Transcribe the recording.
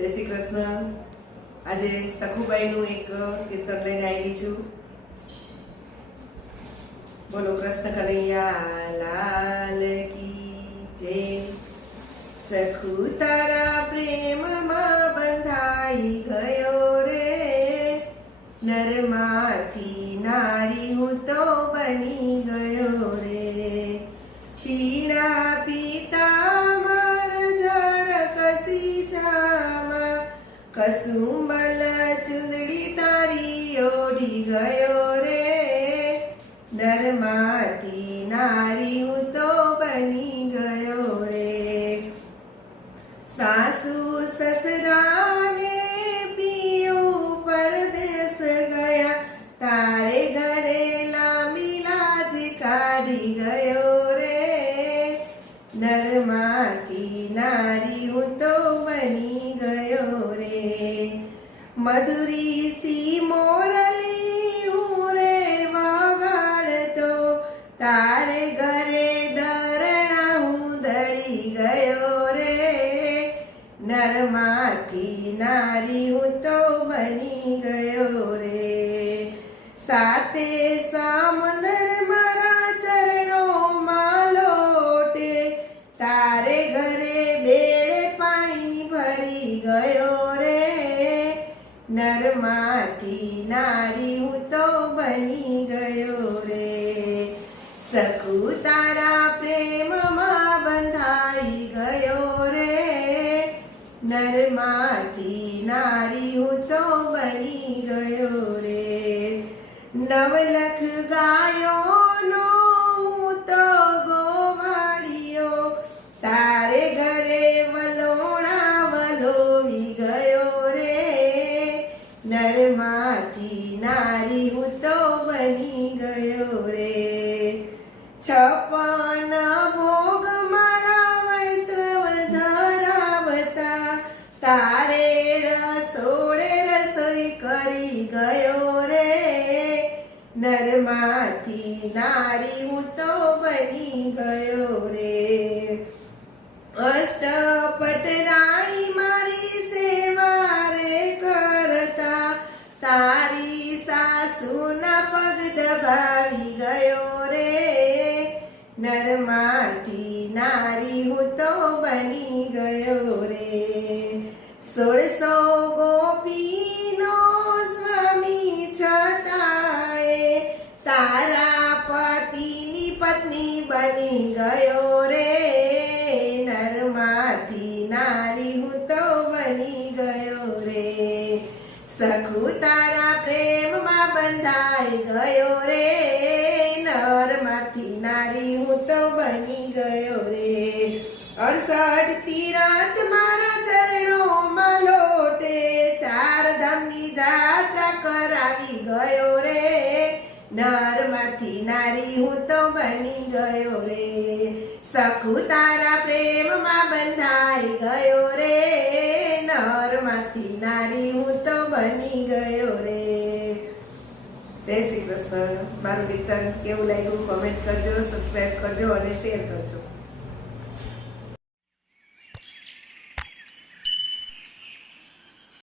જય શ્રી કૃષ્ણ। આજે સખુબાઈનું એક કીર્તન લઈને આવી છું। બોલો કૃષ્ણ કનૈયા લાલ કી જય। સખુ તારા પ્રેમમાં બંધાઈ ગયો રે, નરમાંથી નારી હું તો બની ગયો રે। પીણા પીતાંબર જળ કસી જામાં, કસુંબલ ચુંદડી તારી ઓઢી ગયો રે, નરમાંથી નારી હું તો બની ગયો રે। સાસુ સસરાને પિયું પરદેશ ગયા, તારે ઘરે લાંબી લાજ કાઢી ગયો રે, નરમાંથી નારી હું તો બની ગયો રે। મધુરી સી મોરલી હું રે વગાડતો, તારે ઘરે દરણા હું દળી ગયો રે, નરમાંથી નારી હું તો બની ગયો રે। સાતે સામંદર મારા ચરણોમાં લોટે, તારે ઘરે બેડે પાણી ભરી ગયો રે, નરમાંથી નારી હું તો બની ગયો રે। સખુ તારા પ્રેમમાં બંધાઈ ગયો રે, નરમાંથી નારી હું તો બની ગયો રે। નવલખ ગાયોનો હું તો ગોવાળિયો, તારે ઘરે વલોણા વલોવી ગયો રે, નરમાંથી નારી હું તો બની ગયો રે। છપ્પન ભોગ મારા વૈષ્ણવ ધરાવતા, તારે રસોડે રસોઈ કરી ગયો રે, નરમાંથી નારી હું તો બની ગયો રે। અષ્ટપટ રાણી મારી સેવા રે કરતા, તારી સાસુના પગ દબાવી ગયો રે, નરમાંથી નારી હું તો બની ગયો રે। 1600 ગોપીનો સ્વામી છતાંય, તારા પતિની પત્ની બની ગયો રે, નરમાંથી નારી હું તો બની ગયો રે। સખુ તારા પ્રેમમાં બંધાઈ ગયો રે, નરમાંથી નારી હું તો બની ગયો રે। 68 તીરથ મારા ચરણોમાં લોટે, ચાર ધામની જાત્રા કરાવી ગયો રે, નરમાંથી નારી હું તો બની ગયો રે। સખુ તારા પ્રેમમાં બંધાઈ ગયો રે, નરમાંથી નારી હું તો બની ગયો રે। જય શ્રી કૃષ્ણ। મારું કીર્તન કેવું લાગ્યું કોમેન્ટ કરજો, સબસ્ક્રાઈબ કરજો અને શેર કરજો।